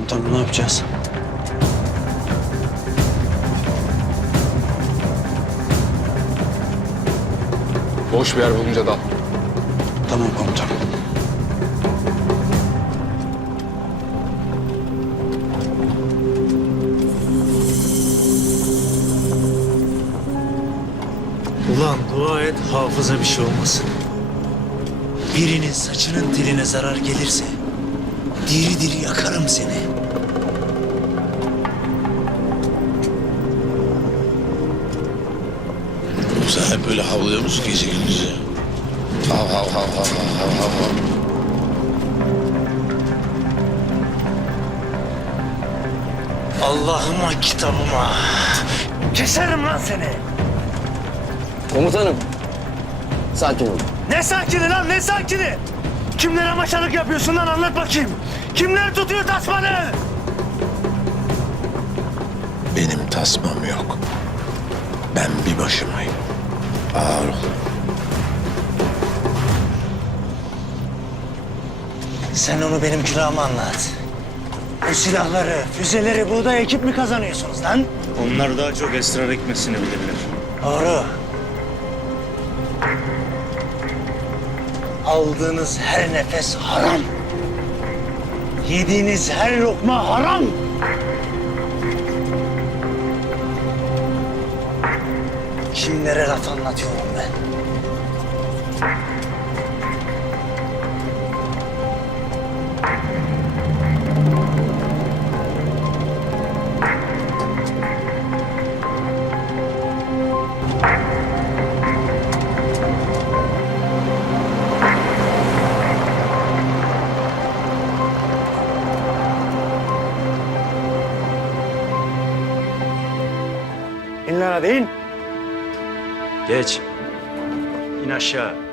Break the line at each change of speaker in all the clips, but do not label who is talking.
Komutanım ne yapacağız?
Boş bir yer bulunca dal.
Tamam komutanım.
Ulan dua et hafıza bir şey olmasın. Birinin saçının teline zarar gelirse diri diri yakarım seni.
Yoksa hep böyle havlıyor musun gece gündüz ya? Hav hav hav hav hav hav hav hav.
Allah'ıma kitabıma. Keserim lan seni.
Komutanım. Sakin olun.
Ne sakini lan ne sakini? Kimlere maşalık yapıyorsun lan anlat bakayım. Kimler tutuyor tasmanı?
Benim tasmam yok. Ben bir başımayım. Ağır ol.
Sen onu benim külahıma anlat. Bu silahları, füzeleri buğday ekip mi kazanıyorsunuz lan?
Onlar daha çok esrar ekmesini bilirler.
Doğru. Aldığınız her nefes haram. Yediğiniz her lokma haram. Kimlere laf anlatıyorum ben? İn.
Geç. İn aşağı.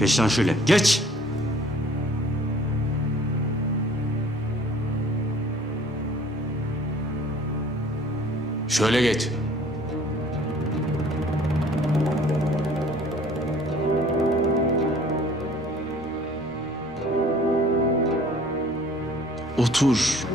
Geç lan şöyle. Geç.
Şöyle geç.
Otur.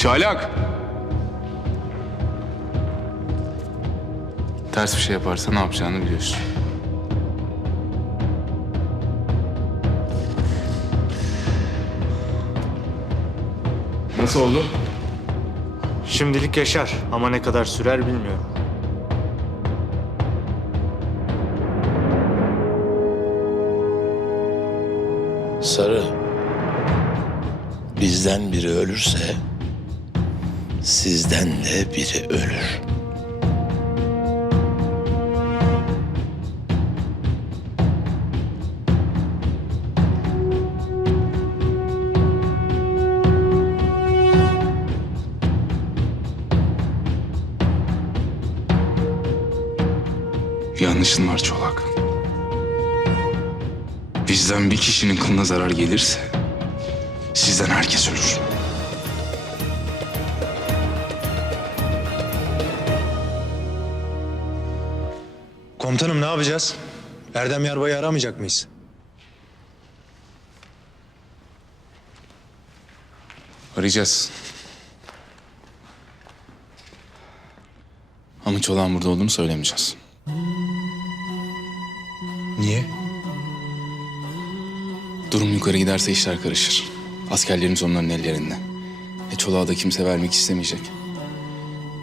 Çaylak. Ters bir şey yaparsa ne yapacağını biliyorsun. Nasıl oldu?
Şimdilik yaşar ama ne kadar sürer bilmiyorum.
Sarı. Bizden biri ölürse sizden de biri ölür.
Yanlışın var Çolak. Bizden bir kişinin kılına zarar gelirse
Komutanım ne yapacağız? Erdem Yarbay'ı aramayacak mıyız?
Arayacağız. Ama Çolak'ın burada olduğunu söylemeyeceğiz.
Niye?
Durum yukarı giderse işler karışır. Askerlerimiz onların ellerinde. E Çolak'ı da kimse vermek istemeyecek.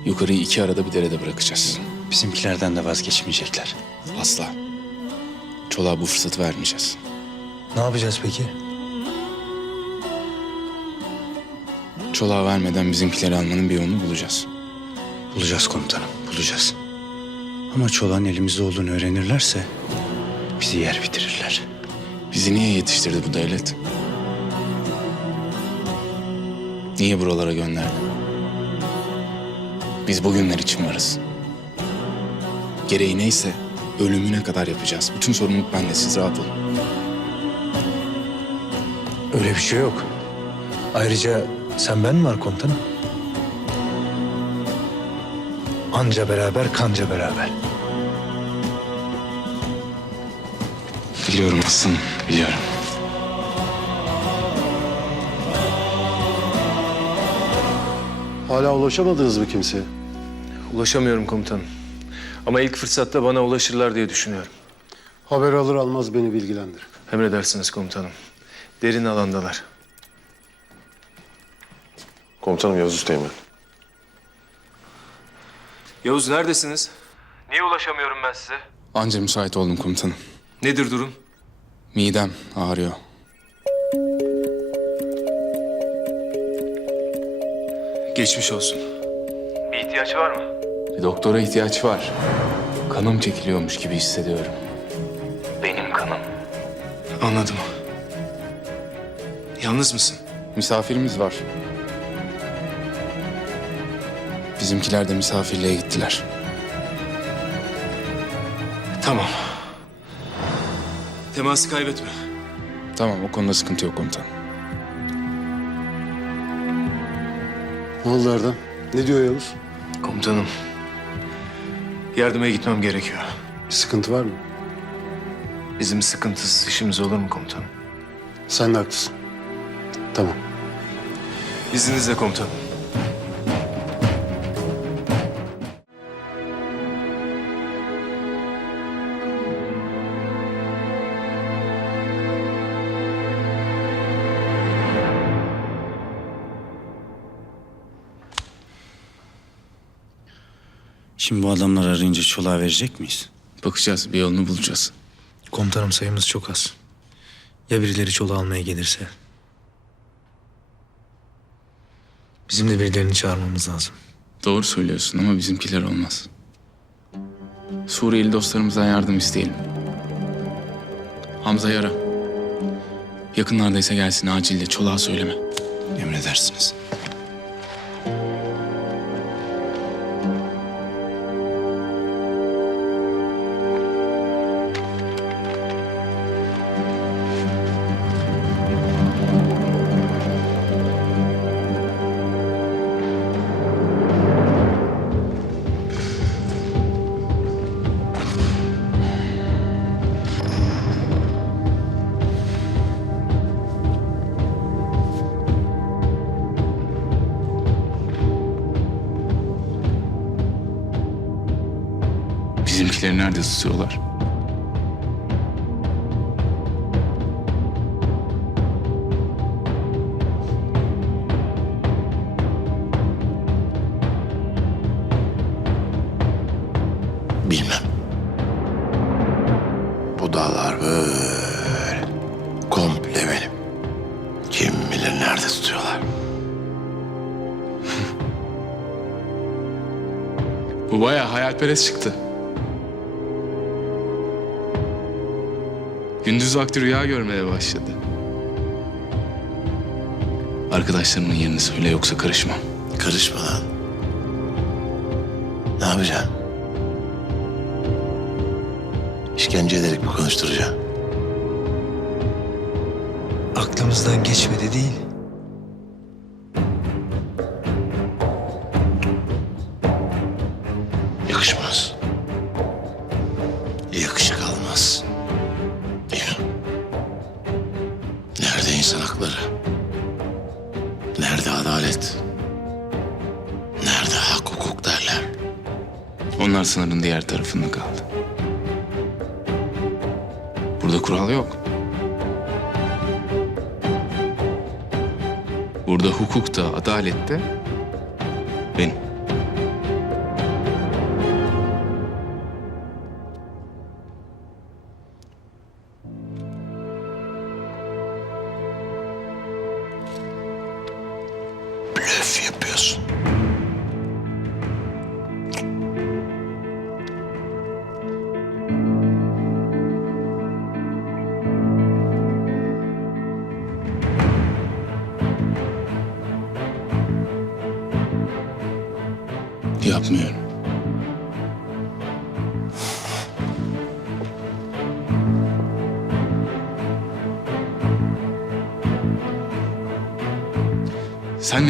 Yukarıyı iki arada bir derede bırakacağız.
Bizimkilerden de vazgeçmeyecekler.
Asla. Çolak'a bu fırsatı vermeyeceğiz.
Ne yapacağız peki?
Çolak'a vermeden bizimkileri almanın bir yolunu bulacağız.
Bulacağız komutanım, bulacağız. Ama çolan elimizde olduğunu öğrenirlerse bizi yer bitirirler.
Bizi niye yetiştirdi bu devlet? Niye buralara gönderdi? Biz bugünler için varız. Gereği neyse ölümüne kadar yapacağız. Bütün sorumluluk bende, siz rahat olun.
Öyle bir şey yok. Ayrıca sen ben mi var komutanım? Anca beraber kanca beraber.
Biliyorum aslanım, biliyorum.
Hala ulaşamadınız mı kimseye?
Ulaşamıyorum komutanım. Ama ilk fırsatta bana ulaşırlar diye düşünüyorum.
Haber alır almaz beni bilgilendir.
Emredersiniz komutanım. Derin alandalar.
Komutanım Yavuz Üsteğmen.
Yavuz neredesiniz? Niye ulaşamıyorum ben size?
Anca müsait oldum komutanım.
Nedir durum?
Midem ağrıyor.
Geçmiş olsun. Bir ihtiyaç var mı?
Bir doktora ihtiyaç var. Kanım çekiliyormuş gibi hissediyorum. Benim kanım.
Anladım. Yalnız mısın?
Misafirimiz var. Bizimkiler de misafirliğe gittiler.
Tamam. Teması kaybetme.
Tamam o konuda sıkıntı yok komutanım.
Ne oldu Erdem? Ne diyor Yavuz?
Komutanım. Yardıma gitmem gerekiyor.
Bir sıkıntı var mı?
Bizim sıkıntısız işimiz olur mu komutanım?
Sen de haklısın. Tamam.
İzninizle komutanım.
Şimdi bu adamlar arayınca çolağa verecek miyiz?
Bakacağız bir yolunu bulacağız.
Komutanım sayımız çok az. Ya birileri çolu almaya gelirse? Bizim de birilerini çağırmamız lazım.
Doğru söylüyorsun ama bizimkiler olmaz. Suriyeli dostlarımızdan yardım isteyelim. Hamza yara. Yakınlardaysa gelsin acilde çoluğa söyleme.
Emredersiniz.
nerede susuyorlar?
Bilmem. Bu dağlar böyle komple benim. Kim bilir nerede tutuyorlar.
Bu bayağı hayalperest çıktı. Vakti rüya görmeye başladı. Arkadaşlarımın yerini söyle yoksa karışmam.
Karışma lan. Ne yapacaksın? İşkence ederek mi konuşturacaksın?
Aklımızdan geçmedi değil.
Da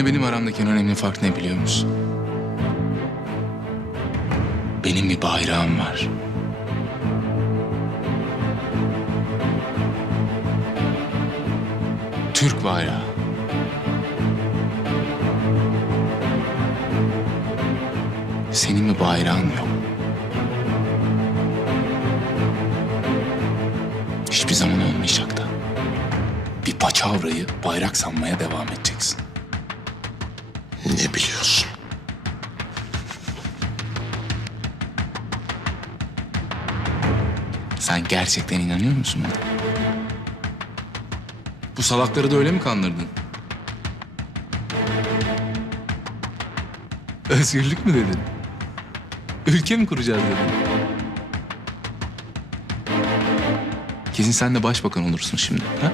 benim aramdaki en önemli fark ne biliyor musun? Benim bir bayrağım var. Türk bayrağı. Senin bir bayrağın yok. Hiçbir zaman olmayacak da. Bir paçavrayı bayrak sanmaya devam edeceksin.
Ne biliyorsun?
Sen gerçekten inanıyor musun buna? Bu salakları da öyle mi kandırdın? Özgürlük mü dedin? Ülke mi kuracağız dedin? Kesin sen de başbakan olursun şimdi. Ha?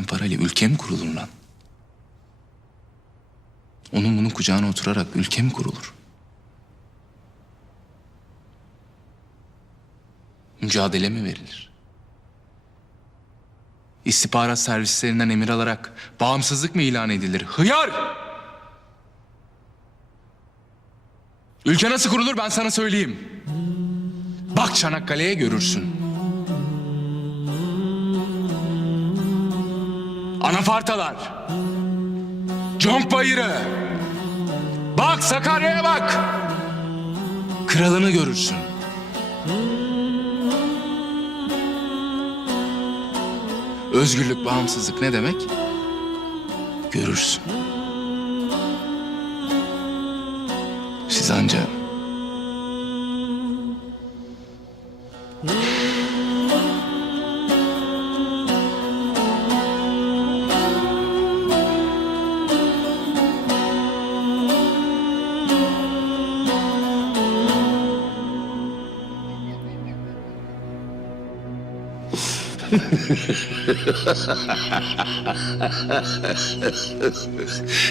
Gelen parayla ülke mi kurulur lan? Onun bunun kucağına oturarak ülke mi kurulur? Mücadele mi verilir? İstihbarat servislerinden emir alarak bağımsızlık mı ilan edilir? Hıyar! Ülke nasıl kurulur ben sana söyleyeyim. Bak Çanakkale'ye görürsün. Anafartalar. Conk Bayırı. Bak Sakarya'ya bak. Kralını görürsün. Özgürlük, bağımsızlık ne demek? Görürsün. Siz anca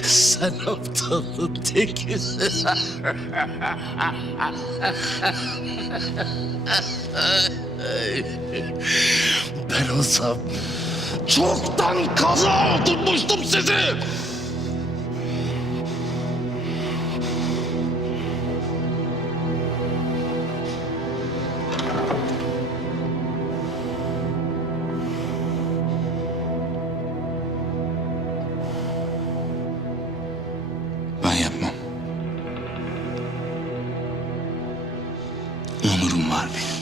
Sen aptalın tekisin. ben olsam çoktan kaza oturmuştum sizi.
Var benim.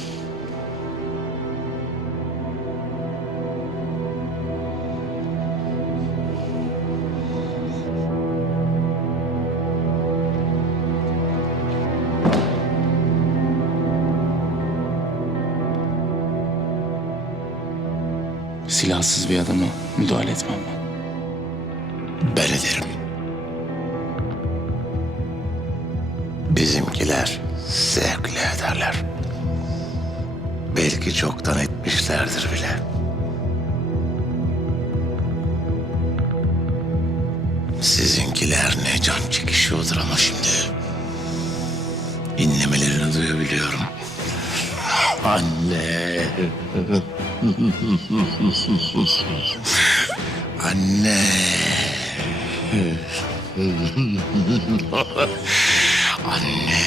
silahsız bir adama müdahale etmem ben.
Ben ederim. Çoktan etmişlerdir bile. Sizinkiler ne can çekişiyordur ama şimdi. İnlemelerini duyabiliyorum. Anne. Anne. Anne.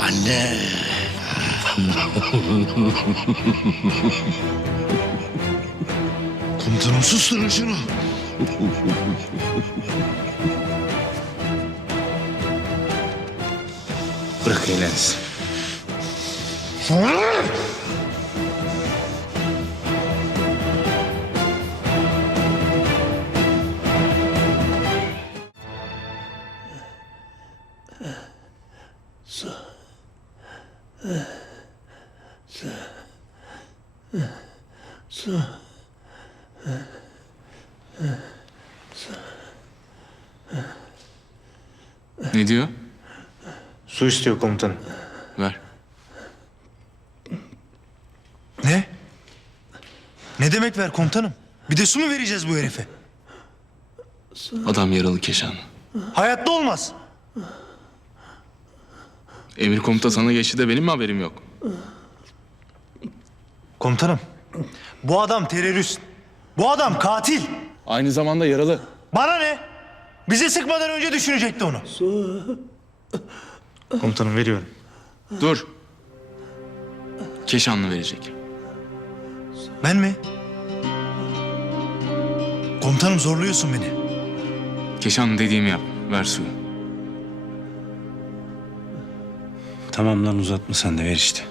Anne. Komutanım susturun şunu.
Bırak eğlensin.
Su istiyor komutanım.
Ver.
Ne? Ne demek ver komutanım? Bir de su mu vereceğiz bu herife?
Adam yaralı Keşan.
Hayatta olmaz.
Emir komuta sana geçti de benim mi haberim yok?
Komutanım, bu adam terörist. Bu adam katil.
Aynı zamanda yaralı.
Bana ne? Bize sıkmadan önce düşünecekti onu.
Komutanım veriyorum.
Dur. Keşanlı verecek.
Ben mi? Komutanım zorluyorsun beni.
Keşan dediğimi yap. Ver suyu.
Tamam lan uzatma sen de ver işte.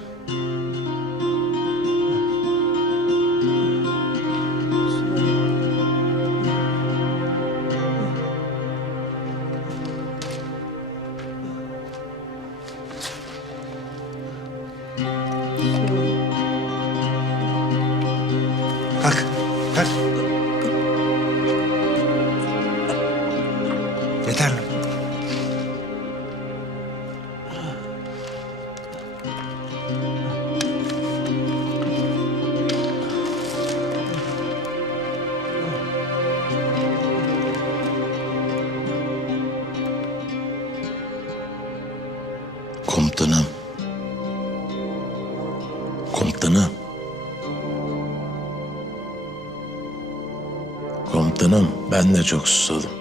Komutanım ben de çok susadım.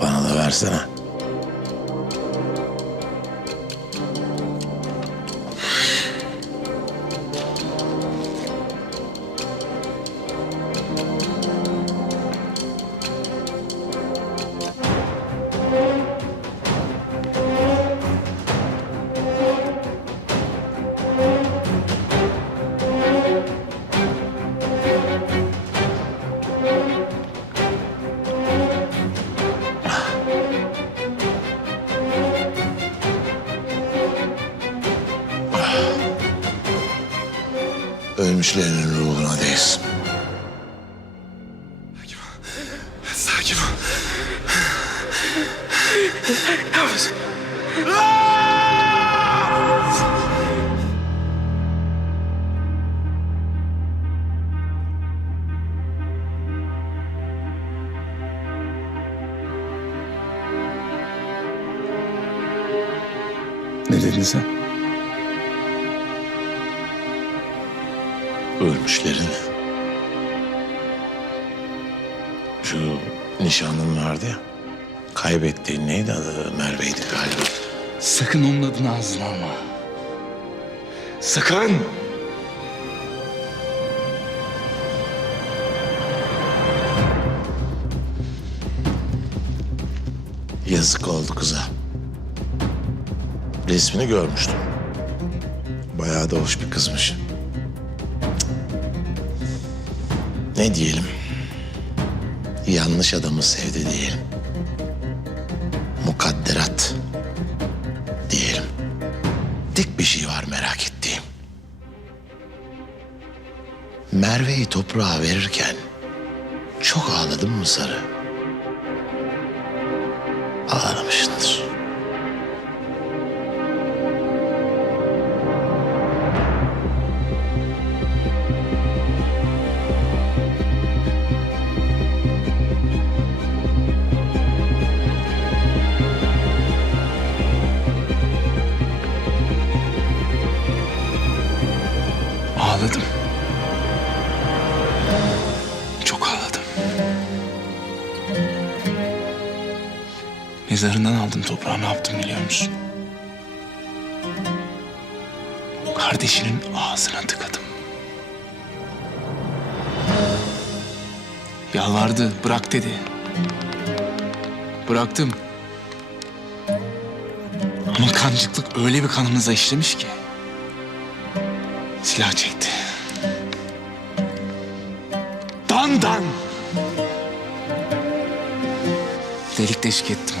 Bana da versene. Ölmüşlerin ruhuna değsin. Kaybettiğin neydi adı? Merve'ydi galiba.
Sakın onun adını ağzına alma. Sakın!
Yazık oldu kıza. Resmini görmüştüm. Bayağı da hoş bir kızmış. Cık. Ne diyelim? Yanlış adamı sevdi diyelim. Merve'yi toprağa verirken çok ağladın mı Sarı? Ağlamışsındır.
Toprağı ne yaptım biliyor musun? Kardeşinin ağzına tıkadım. Yalvardı, bırak dedi. Bıraktım. Ama kancıklık öyle bir kanımıza işlemiş ki. Silah çekti. Dan dan. Delik deşik ettim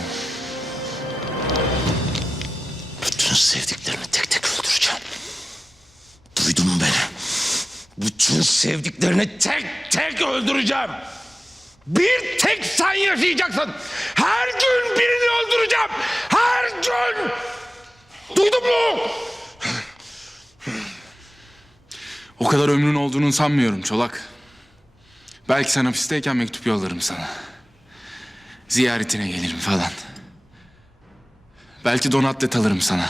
sevdiklerini tek tek öldüreceğim. Bir tek sen yaşayacaksın. Her gün birini öldüreceğim. Her gün. Duydun mu?
O kadar ömrün olduğunu sanmıyorum Çolak. Belki sen hapisteyken mektup yollarım sana. Ziyaretine gelirim falan. Belki donatlet alırım sana.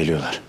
Geliyorlar.